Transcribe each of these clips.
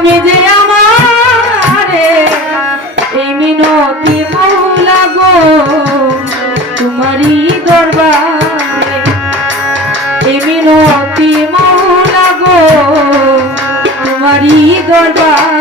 তুমি যে আমারে এই মিনতি মৌলা গো তোমারই দরবারে এই মিনতি মৌলা গো তোমারই দরবার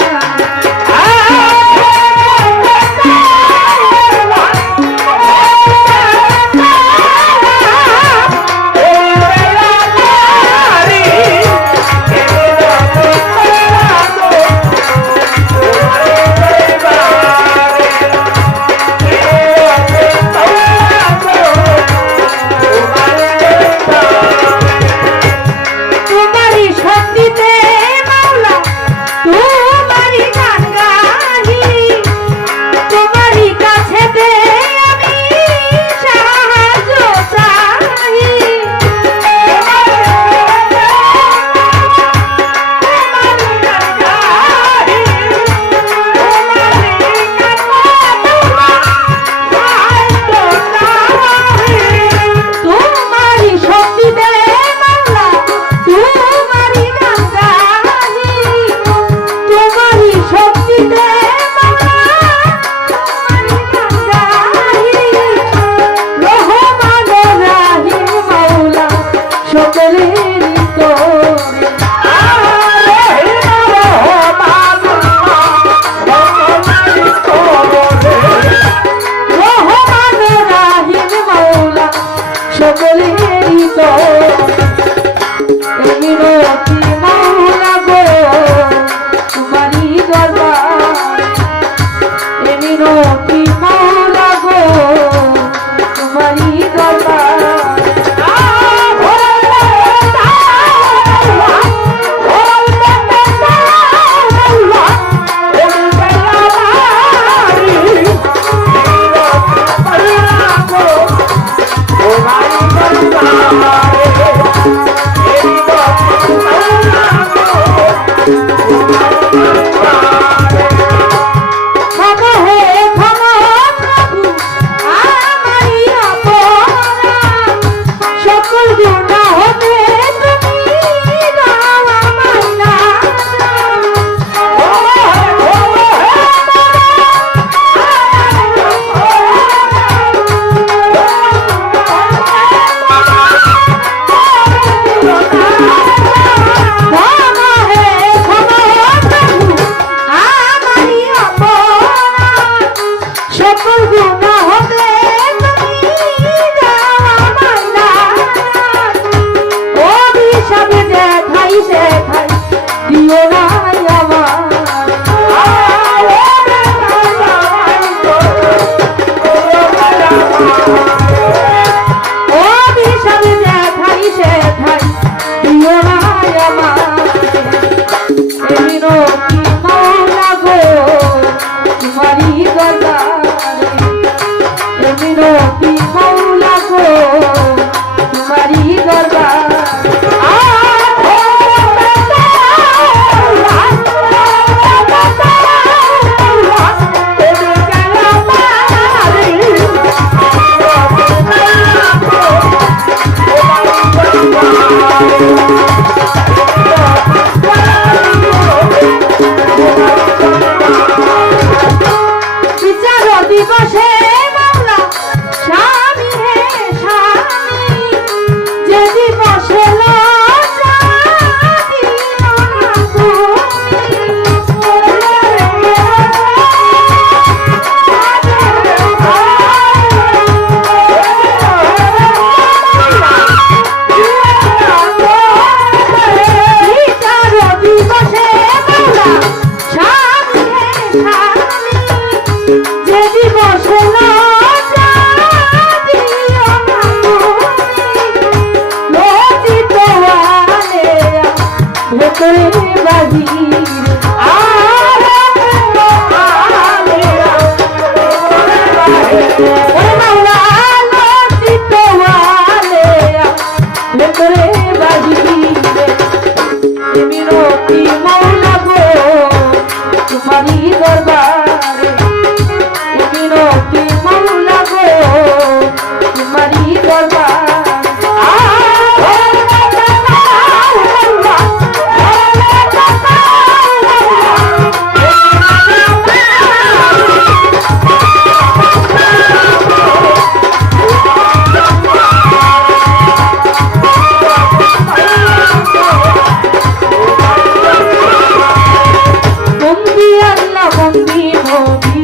না বন্দি মোদি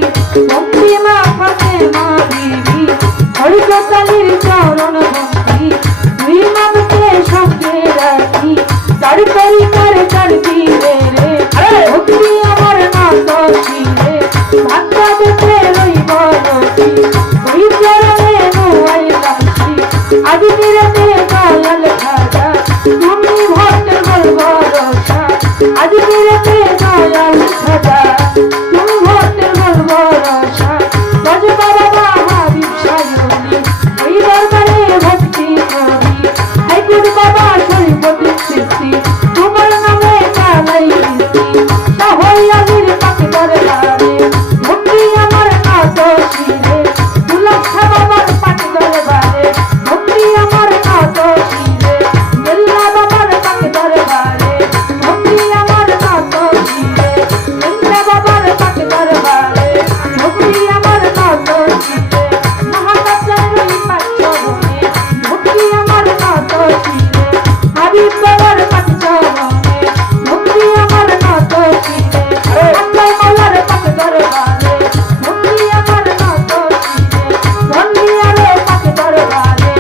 বন্দি মা ফাতেমা বিবি হরিকালীর চরণ বন্দি দুই মাকে সঙ্গে রাখি তার পরিবার তার দিলে রে ভক্তি আমার না তো ছিলে ভাগ্য দেখে রই বলতি ওই চরণে নোয়াই রাখি আদি বিরতে দয়াল খাজা তুমি ভক্তের বলবরসা আদি বিরতে দয়াল খাজা তুমি ভক্তের বলবরসা গজ বাবা হাবিব সায়নি ওই দরবারে ভক্তি করি হাইকুর বাবা শরীফতি সৃষ্টি তোমার নামে চালাই তাহলে আদির পাকে দরবারে ভক্তি আমার না তো ছিলে দুলক্ষা বাবার পাকে দরবারে ভক্তি আমার না তো ছিলে গেল্লা বাবার পাকে দরবারে ভক্তি আমার না তো ছিলে গেল্লা বাবার পাকে দরবারে ভক্তি আমার না তো ছিলে মহাকাশের পাঁচজনে ভক্তি আমার না তো ছিলে হাবিব বাবার পাকে চরণে ভক্তি আমার না তো ছিলে আল্লাহ মাওলার পাকে দরবারে ভক্তি আমার না তো ছিলে ধন্যিয়ারে পাকে দরবারে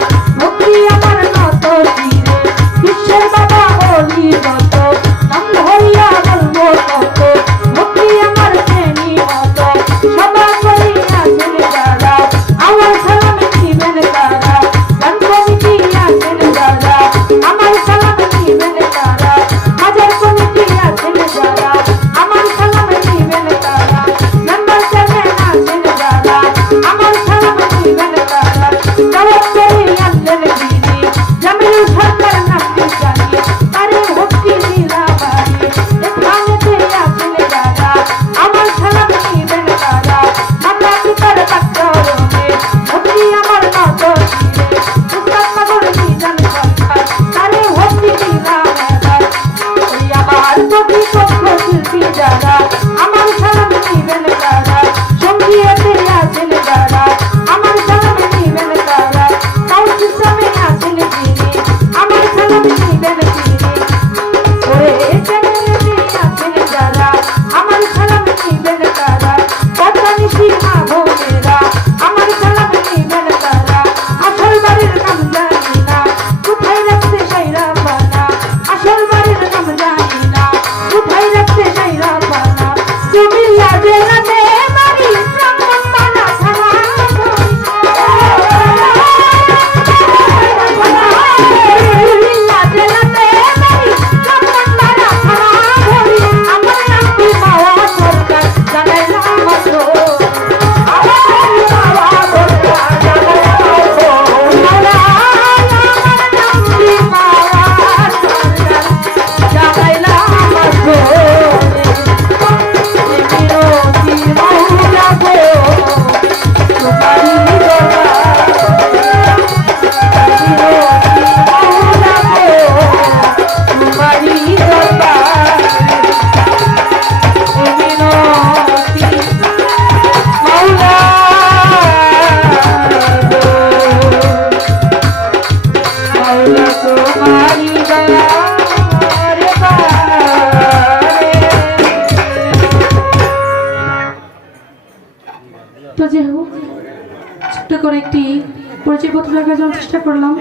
ভক্তি আমার না তো ছিলে বিশ্বের বাবা বলি কত নাম ধরিয়া বলবো কত ভক্তি আমার শ্রেণী মত সবা করিয়া ছেলে যারা আমার সালাম নিবেন তারা গান কমিটি আছেন যারা আমার সালাম নিবেন তারা হাজার কমিটি আছেন যারা আমার সালাম নিবেন তারা নাম্বার 7 আছেন যারা আমার সালাম নিবেন তারা জবাব করে আনলেন দিদি জামিল সরকার নামটি জানি আরে ভক্তি লীলাবাড়ি এখানেতে আছেন যারা আমার সালাম নিবেন তারা আমরা পিতার পাত্রনে ভক্তি আমার না তো ছিলে উস্তাদ নগর নিজান সরকার আরে ভক্তি লীলাবাড়ি ওই আমার কবি পক্ষ শিল্পী যারা আমার সালাম নিবেন তারা সঙ্গীতে আছেন যারা আমার সালাম নিবেন তারা সাউন্ড সিস্টেমে আছেন যিনি আমার সালাম নিবেন তিনি ওরে চ্যানেলে আছেন যারা আমার সালাম নিবেন তারা পদ্মানিশি মা বোনেরা আমার সালাম নিবেন তারা আসল বাড়ির নাম জানি না কোথায় রাখতে সাইরা পানা আসল বাড়ির নাম জানি না কোথায় রাখতে সাইরা পানা তুমি লাজে লাজে বাড়ি ব্রাহ্মণ মানা থানা তুমি লাজে লাজে বাড়ি ব্রাহ্মণ মানা থানা ধরি আমার নাম কি বাবা সরকার জানাইলাম মাত্র আমার বাবা সরকার জানাইলাম আমার নাম কি বাবা সরকার জানাইলাম মাত্র বিরোধী মৌলা গো তোমারি দরবার বিরোধী মৌলা গো তোমারি দরবার বিরোধী মৌলা গো মৌলা তোমারি দয়ার বারে তো যে হোক ছোট্ট করে একটি পরিচয়পত্র রাখার জন্য চেষ্টা করলাম।